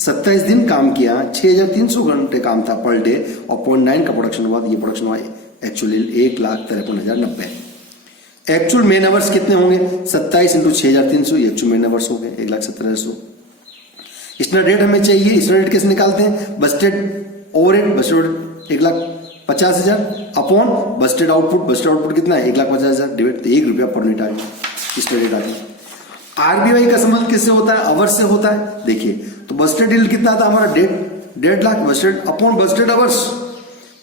27 दिन काम किया, 6300 घंटे काम था पर डे, और 0.9 का प्रोडक्शन हुआ, तो ये प्रोडक्शन हुआ actual yield 1,53,090। Actual main hours कितने होंगे? 27 × 6300, ये एक्चुअल मेन आवर्स हो गए 1,17,000। स्टैंडर्ड रेट हमें चाहिए, स्टैंडर्ड रेट कैसे निकालते हैं? Budgeted overhead, budgeted 1,50,000 upon budgeted output, budgeted output कितना है? 1,50,000 डिवाइड, तो 1 रुपया पर यूनिट आ गया, स्टैंडर्ड रेट आ गया। आरबीआई का संबंध किससे होता है? आवर्स से होता है। देखिए, तो बजटेड यील्ड कितना था हमारा? 1.5 lakh, budgeted upon budgeted hours.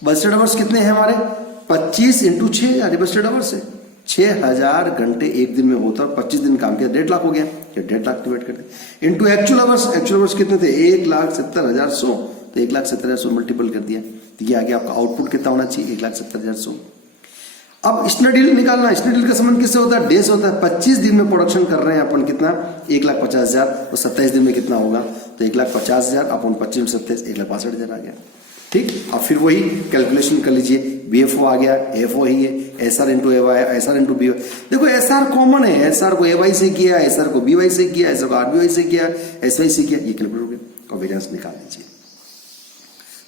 Budgeted hours कितने हैं हमारे? 25 × 6000, बजटेड आवर्स है। 6000 घंटे एक दिन में होता है, 25 दिन काम किया, 1.5 लाख हो गया। ये 1.5 लाख डिवाइड कर दे into actual hours. Actual hours कितने थे? 1,70,100, तो 1,70,100 मल्टीपल कर दिया, तो ये आ गया आपका आउटपुट कितना होना चाहिए? 1,70,100। अब स्टैंडर्ड यील्ड निकालना है। स्टैंडर्ड यील्ड का संबंध किससे होता है? डेज होता है। 25 दिन में प्रोडक्शन कर रहे हैं अपन, कितना? 1,50,000, और 27 दिन में कितना होगा? तो 1,50,000 अपॉन 25 × 27, 1,62,000 आ गया। ठीक, अब फिर वही कैलकुलेशन कर लीजिए। बीएफओ आ गया, एफओ ही है, एसआर × एवाई, एसआर × बीवाई। देखो एसआर कॉमन है, एसआर को एवाई से किया, एसआर को बीवाई से किया, एसआर को आरबीवाई से किया, एसवाई से किया, ये कैलकुलेट हो गया, और वेरिएंस निकाल लीजिए।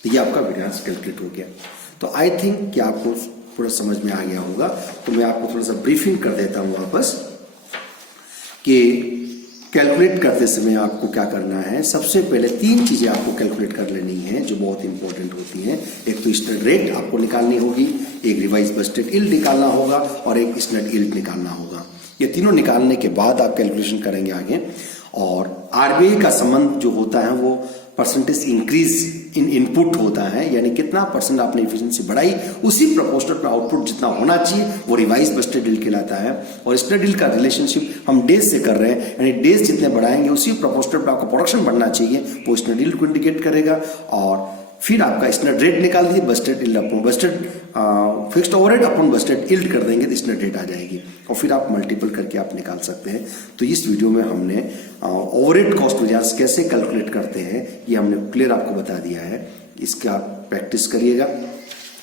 तो ये आपका वेरिएंस कैलकुलेट हो गया। तो आई थिंक कि आपको थोड़ा समझ में आ गया होगा। तो मैं आपको थोड़ा सा ब्रीफिंग कर देता हूं वापस कि कैलकुलेट करते समय आपको क्या करना है। सबसे पहले 3 चीजें आपको कैलकुलेट कर लेनी है जो बहुत इंपॉर्टेंट होती हैं। एक तो स्टैंडर्ड रेट आपको निकालनी होगी, एक रिवाइज बजटेड यील्ड निकालना होगा, और एक स्टैंडर्ड यील्ड निकालना होगा। ये तीनों निकालने के बाद आप कैलकुलेशन करेंगे आगे। और आरबीआई का संबंध जो होता है वो परसेंटेज इंक्रीज इन इनपुट होता है, यानी कितना % आपने इफिशिएंसी बढ़ाई, उसी प्रोपोर्शनल पे आउटपुट जितना होना चाहिए वो रिवाइज बजटेड यील्ड कहलाता है। और स्टैंडर्ड यील्ड का रिलेशनशिप हम डेज से कर रहे हैं, यानी डेज जितने बढ़ाएंगे उसी प्रोपोर्शनल पे आपका प्रोडक्शन बढ़ना चाहिए, वो स्टैंडर्ड यील्ड को इंडिकेट करेगा। और फिर आपका स्टैंडर्ड रेट निकाल दीजिए, budgeted yield upon budgeted fixed overhead upon budgeted yield कर देंगे तो स्टैंडर्ड रेट आ जाएगी, और फिर आप मल्टीपल करके आप निकाल सकते हैं। तो इस वीडियो में हमने ओवरहेड कॉस्ट वेरिएंस कैसे कैलकुलेट करते हैं ये हमने क्लियर आपको बता दिया है। इसका आप प्रैक्टिस करिएगा।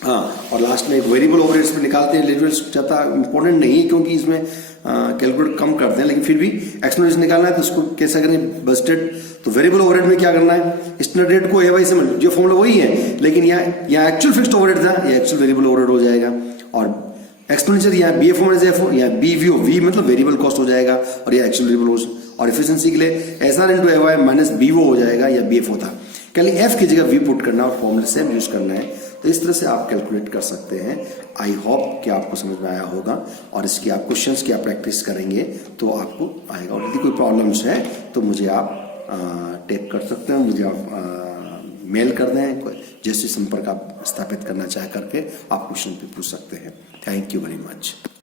हाँ, और लास्ट में एक वेरिएबल ओवरहेड्स पे निकालते हैं। लेवल ज़्यादा इंपॉर्टेंट नहीं है क्योंकि इसमें कैलकुलेट कम करते हैं, लेकिन फिर भी एक्सप्लेनेशन निकालना है तो उसको कैसा करें? बजटेड, तो वेरिएबल ओवरहेड में क्या करना है? स्टैंडर्ड रेट को एवाई से जो फॉर्मूला वही है, लेकिन यहाँ एक्चुअल फिक्स्ड ओवरहेड था, ये एक्चुअल वेरिएबल ओवरहेड हो जाएगा। और एक्सपेंडिचर यहाँ बीएफओ माइनस एफओ, यहाँ बीवीओ, वी मतलब वेरिएबल कॉस्ट हो जाएगा, और ये एक्चुअल वेरिएबल कॉस्ट। और एफिशिएंसी के लिए एसआर × एवाई माइनस बीवो हो जाएगा, या बीएफओ था, खाली एफ की जगह वी पुट करना और फॉर्मूले सेम यूज करना है। तो इस तरह से आप कैलकुलेट कर सकते हैं। आई होप कि आपको समझ में आया होगा, और इसकी आप क्वेश्चंस की आप प्रैक्टिस करेंगे तो आपको आएगा। और यदि कोई प्रॉब्लम्स है तो मुझे आप टेक कर सकते हैं, मुझे आप मेल कर दें, जैसे संपर्क आप स्थापित करना चाहे करके आप क्वेश्चन भी पूछ सकते हैं। Thank you very much.